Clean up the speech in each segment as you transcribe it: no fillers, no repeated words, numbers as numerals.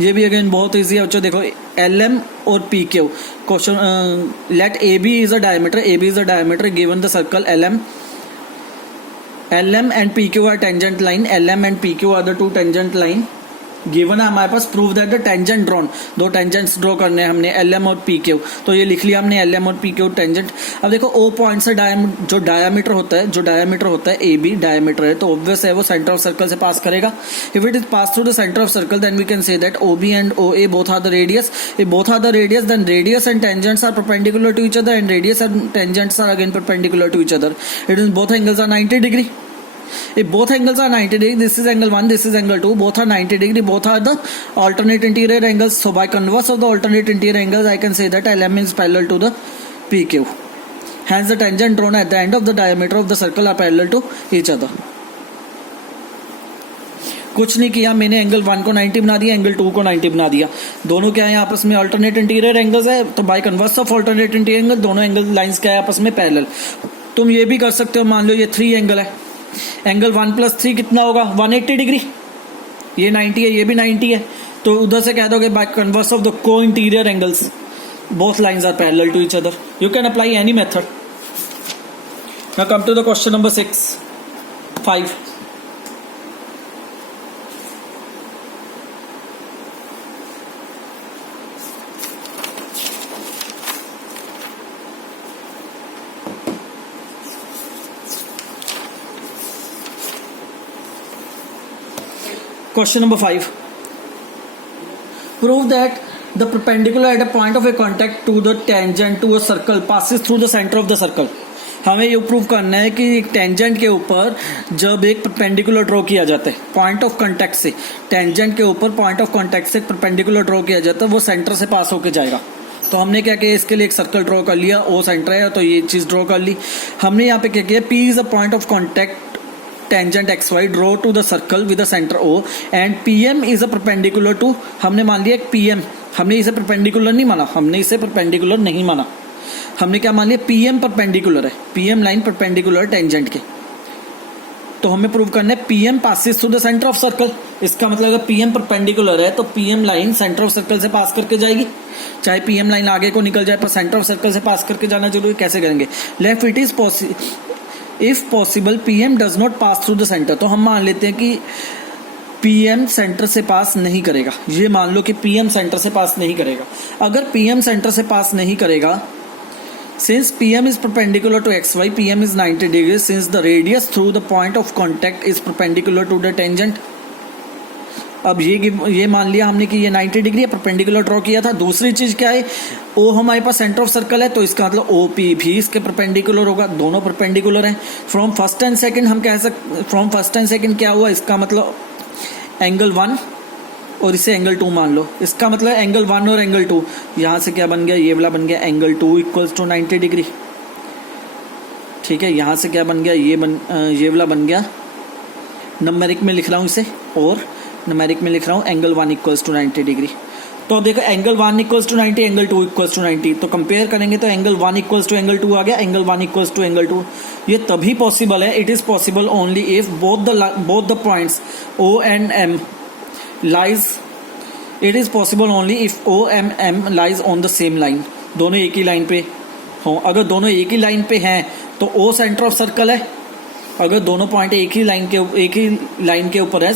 ये भी अगेन बहुत ईजी है बच्चों, देखो एल एम और P Q question, let A B is a diameter given the circle L M and P Q are tangent line, L M and P Q are the two tangent line given है हमारे पास। Prove that the tangent drawn, दो tangents draw करने हैं हमने L M और P Q, तो ये लिख लिया हमने एल एम और पी क्यू टेंजेंट। अब देखो ओ पॉइंट से जो डायामीटर होता है ए बी डायामीटर है, तो ऑब्वियस है वो सेंटर ऑफ सर्कल से पास करेगा। If it is pass through the centre of circle then we can say that O B and O A both are the radius. If both are the radius then radius and tangents are perpendicular to each other and radius and tangents are again perpendicular to each other. It means both angles are 90 degree. If both angles are 90 degree, this is angle 1, this is angle 2, both are 90 degree, both are the alternate interior angles. So by converse of the alternate interior angles, I can say that LM is parallel to the PQ. Hence the tangent drawn at the end of the diameter of the circle are parallel to each other. कुछ नहीं किया मैंने, angle 1 को 90 बना दिया, angle 2 को 90 बना दिया। दोनों क्या है आपस में अल्टरनेट इंटीरियर एंगल्स है, तो bye converse of alternate interior angle दोनों एंगल लाइंस क्या है आपस में पैरेलल। तुम ये भी कर सकते हो, मान लो ये 3 एंगल है, एंगल 1 + 3 कितना होगा 180 डिग्री, ये 90 है ये भी 90 है, तो उधर से कह दोगे by converse of the co-interior angles both lines are parallel to each other. You can apply any method. Now come to the question number 5। Question number 5. Prove that the perpendicular at a point of a contact to the tangent to a circle passes through the center of the circle. हमें ये prove करना है कि एक tangent के ऊपर जब एक परपेंडिकुलर ड्रॉ किया जाता है पॉइंट ऑफ कांटेक्ट से, टेंजेंट के ऊपर पॉइंट ऑफ कांटेक्ट से परपेंडिकुलर ड्रॉ किया जाता है, वो सेंटर से पास होके जाएगा। तो हमने क्या किया, इसके लिए एक सर्कल ड्रॉ कर लिया, ओ सेंटर है तो ये चीज ड्रॉ कर ली। हमने यहाँ पे क्या किया, P is a point of contact tangent XY draw to the circle with the centre O and PM is a perpendicular to, हमने मान लिया एक PM, हमने इसे परपेंडिकुलर नहीं माना, हमने क्या मान लिया PM परपेंडिकुलर है, PM लाइन परपेंडिकुलर टेंजेंट के। तो हमें प्रूव करना है PM passes through the centre of circle. इसका मतलब अगर PM परपेंडिकुलर है तो PM line centre of circle से पास करके जाएगी, चाहे PM लाइन आगे को निकल जाए पर सेंटर ऑफ सर्कल से पास करके जाना जरूरी। कैसे करेंगे, left it is if possible PM does not pass through the centre, तो हम मान लेते हैं कि PM सेंटर से पास नहीं करेगा। ये मान लो कि PM सेंटर से पास नहीं करेगा। अगर PM सेंटर से पास नहीं करेगा, since PM is perpendicular to XY, PM is 90 degrees, since the radius through the point of contact is perpendicular to the tangent। अब ये मान लिया हमने कि ये 90 डिग्री है, परपेंडिकुलर ड्रॉ किया था। दूसरी चीज क्या है, O हमारे पास सेंटर ऑफ सर्कल है, तो इसका मतलब OP भी इसके परपेंडिकुलर होगा, दोनों परपेंडिकुलर हैं। फ्रॉम फर्स्ट एंड सेकंड हम कह सकते, फ्रॉम फर्स्ट एंड सेकंड क्या हुआ, इसका मतलब एंगल 1 और इसे एंगल 2 मान लो, इसका मतलब एंगल 1 और एंगल 2, यहाँ से क्या बन गया, ये वाला बन गया एंगल 2 इक्वल्स टू 90 डिग्री। ठीक है, यहाँ से क्या बन गया, ये वाला बन गया, नंबरिक में लिख रहा हूँ इसे, और न्यूमेरिक में लिख रहा हूँ एंगल 1 इक्वल्स टू 90 डिग्री। तो देखो angle 1 equals to 90, angle 2 equals to 90, तो कंपेयर करेंगे तो एंगल 1 इक्वल्स टू एंगल 2 आ गया, एंगल 1 इक्वल्स टू एंगल 2। ये तभी पॉसिबल है, it is possible only if both the points O and M lies, it is possible only if O and M lies on the same line, दोनों एक ही line पे हो। अगर दोनों एक ही लाइन पे हैं तो O सेंटर ऑफ सर्कल है, अगर दोनों पॉइंट एक ही लाइन के ऊपर है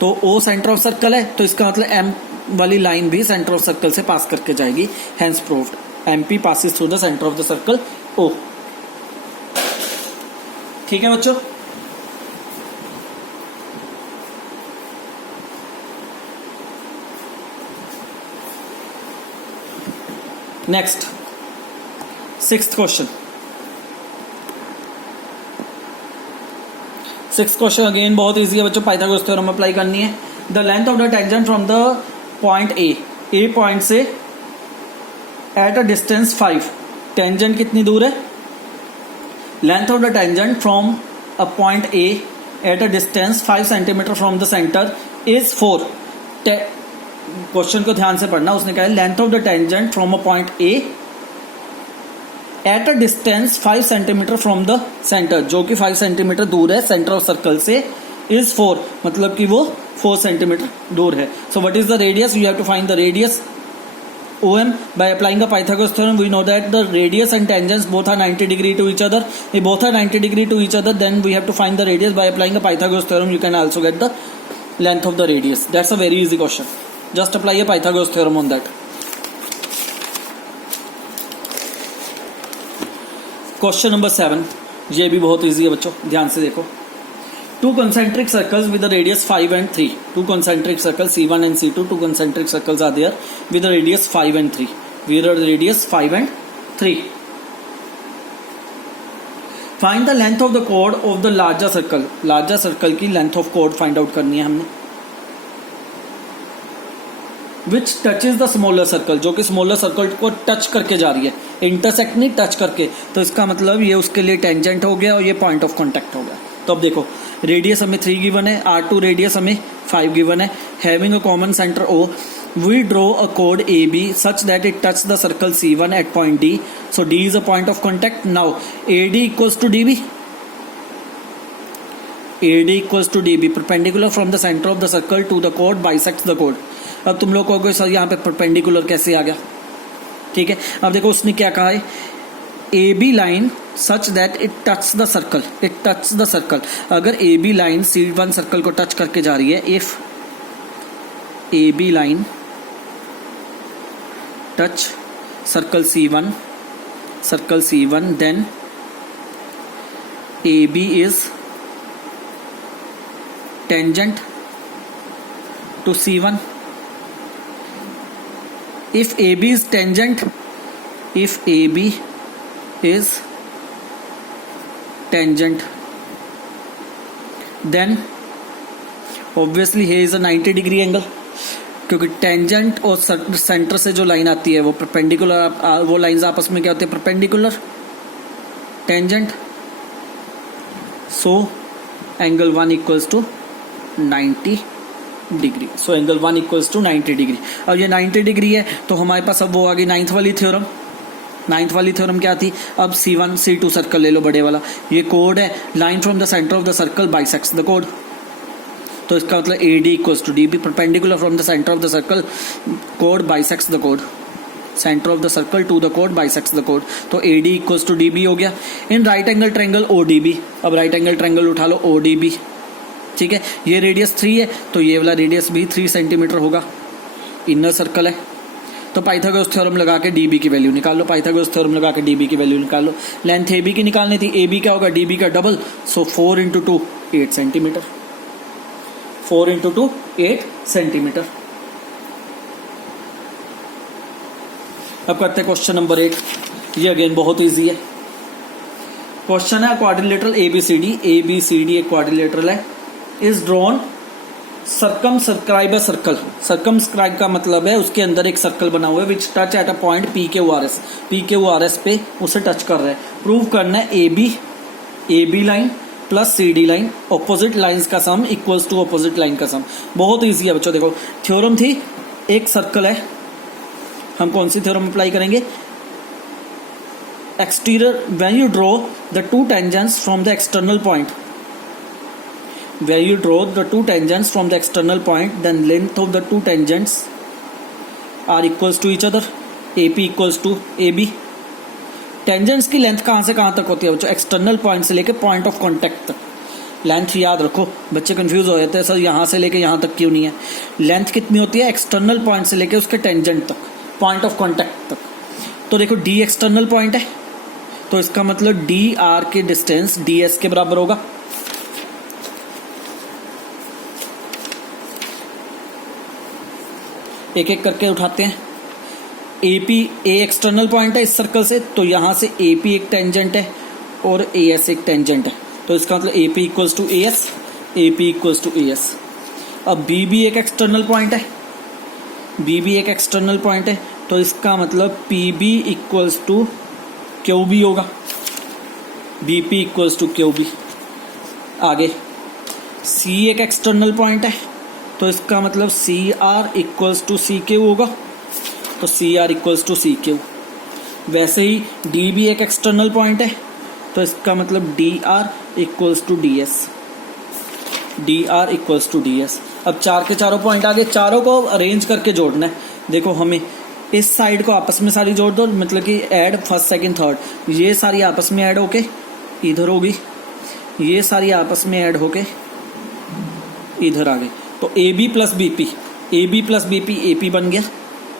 तो O सेंटर ऑफ सर्कल है, तो इसका मतलब M वाली लाइन भी सेंटर ऑफ सर्कल से पास करके जाएगी। Hence proved, MP passes through the centre of the circle O। ठीक है बच्चों, next 6th question. 6th question again बहुत इजी है बच्चों, पाइथागोरस थ्योरम अप्लाई करनी है। The length of the tangent from the point A point से eight a distance 5, tangent कितनी दूर है, length of the tangent from a point A at a distance 5 centimetre from the centre is 4। Question को ध्यान से पढ़ना, उसने कहा length of the tangent from a point A at a distance 5 centimetre from the centre, जो कि 5 centimetre दूर है सेंटर ऑफ सर्कल से, इज 4, मतलब कि वो 4 सेंटीमीटर दूर है. So what is the radius? We have to find the radius OM by applying a Pythagoras theorem. We know that the radius and tangents both are 90 degree to each other. If both are 90 degree to each other, then we have to find the radius by applying a Pythagoras theorem. You can also get the length of the radius. That's a very easy question. Just apply a Pythagoras theorem on that. Question number 7. ये भी बहुत easy है बच्चों, ध्यान से देखो. Two concentric circles with a radius 5 and 3. Two concentric circles C1 and C2. Two concentric circles are there with a radius 5 and 3. With a radius 5 and 3. Find the length of the chord of the larger circle. Larger circle की length of chord find out करनी है हमने. Which touches the smaller circle, जो कि smaller circle को touch करके जा रही है. इंटरसेक्ट नहीं, टच करके. तो इसका मतलब ये उसके लिए टेंजेंट हो गया और ये पॉइंट ऑफ कॉन्टैक्ट हो गया. तो अब देखो, रेडियस हमें 3 गिवन है, R2 रेडियस हमें 5 गिवन है. Having a common centre O, we draw a chord AB such that it touches the circle C1 at point D. So D is a point of contact. Now AD equals to DB. AD equals to DB. Perpendicular from the center of the circle to the chord bisects the chord. अब तुम लोग कहोगे sir यहाँ पे perpendicular कैसे आ गया? ठीक है, अब देखो उसने क्या कहा है, AB line such that it touches the circle. It touches the circle. अगर AB line C1 सर्कल को टच करके जा रही है, if AB line touch circle C1, then AB is tangent to C1. If AB is tangent, then obviously here is a 90 degree angle, क्योंकि tangent और centre से जो लाइन आती है वो परपेंडिकुलर, वो लाइंस आपस में क्या होती है, perpendicular, tangent. So angle 1 equals to 90 degree. So angle 1 equals to 90 degree. अब ये 90 डिग्री है तो हमारे पास अब वो आ गई नाइन्थ वाली थ्योरम. नाइन्थ वाली थ्योरम क्या थी? अब C1 C2 सर्कल ले लो बड़े वाला, ये कोड है, line from the centre of the circle bisects the code. तो इसका मतलब AD equals to DB, perpendicular from the centre of the circle, code bisects the code, centre of the circle to the code bisects the code. तो AD equals to DB हो गया. In right angle triangle ODB, अब right angle triangle उठा लो ODB. ठीक है, ये radius 3 है तो ये वाला रेडियस भी 3 सेंटीमीटर होगा. इनर सर्कल है तो पाइथागोरस थ्योरम लगा के DB की वैल्यू निकाल लो. पाइथागोरस थ्योरम लगा के DB की वैल्यू निकाल लो. लेंथ AB की निकालनी थी, AB क्या होगा, DB का डबल. सो 4 इंटू 2 8 सेंटीमीटर. 4 into 2 8 centimetre. अब करते हैं क्वेश्चन नंबर 8. ये अगेन बहुत इजी है. क्वेश्चन है क्वाड्रिलेटरल ABCD एक क्वाड्रिलेटरल है. Is drawn circumscribe a circle. Circumscribe का मतलब है उसके अंदर एक सर्कल बना हुआ है विच touch at a point PQRS पे उसे टच कर रहा है. प्रूव करना है AB line plus CD line opposite lines का sum equals to opposite line का सम. बहुत इजी है बच्चों. देखो थ्योरम थी, एक सर्कल है, हम कौन सी थ्योरम अप्लाई करेंगे, exterior. When you draw the two tangents from the external point, where you draw the two tangents from the external point, then length of the two tangents are equals to each other. AP equals to AB. Tangents की length कहाँ से कहाँ तक होती है बच्चों, external point से लेके पॉइंट ऑफ कांटेक्ट तक. लेंथ याद रखो, बच्चे कंफ्यूज हो जाते हैं सर यहाँ से लेके यहाँ तक क्यों नहीं है. लेंथ कितनी होती है, एक्सटर्नल पॉइंट से लेके उसके टेंजेंट तक, पॉइंट ऑफ कांटेक्ट तक. तो देखो D एक्सटर्नल पॉइंट है तो इसका मतलब DR की डिस्टेंस DS के बराबर होगा. एक एक करके उठाते हैं. AP A एक्सटर्नल पॉइंट है इस सर्कल से, तो यहां से AP एक टेंजेंट है और AS एक टेंजेंट है. तो इसका मतलब AP equals to AS, AP equals to AS. अब BB एक एक्सटर्नल पॉइंट है, BB एक एक्सटर्नल पॉइंट है तो इसका मतलब PB इक्वल्स टू QB होगा. BP equals to QB. आगे C एक एक्सटर्नल पॉइंट है तो इसका मतलब CR इक्वल्स टू CQ होगा. तो CR इक्वल्स टू CQ. वैसे ही DB एक एक्सटर्नल पॉइंट है तो इसका मतलब DR equals to DS. D R equals to D S. अब चार के चारों पॉइंट आ गए, चारों को अरेंज करके जोड़ना है। देखो हमें इस साइड को आपस में सारी जोड़ दो, मतलब कि ऐड फर्स्ट सेकंड थर्ड, ये सारी आपस में ऐड होके इधर होगी, ये सारी आपस में ऐड होके इधर आ गई। तो A B plus B P, A B plus B P A P बन गया,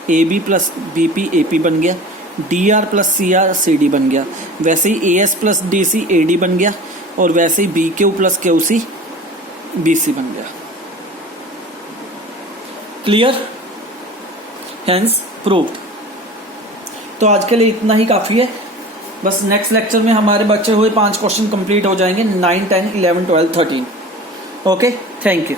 A B plus B P A P बन गया, D R plus C R C D बन गया। वैसे ही A S plus D C A D बन गया, और वैसे ही B Q plus Q C B C बन गया। Clear, hence proved. तो आज के लिए इतना ही काफी है। बस नेक्स्ट लेक्चर में हमारे बचे हुए 5 क्वेश्चन कंप्लीट हो जाएंगे, 9, 10, 11, 12, 13। Okay, thank you.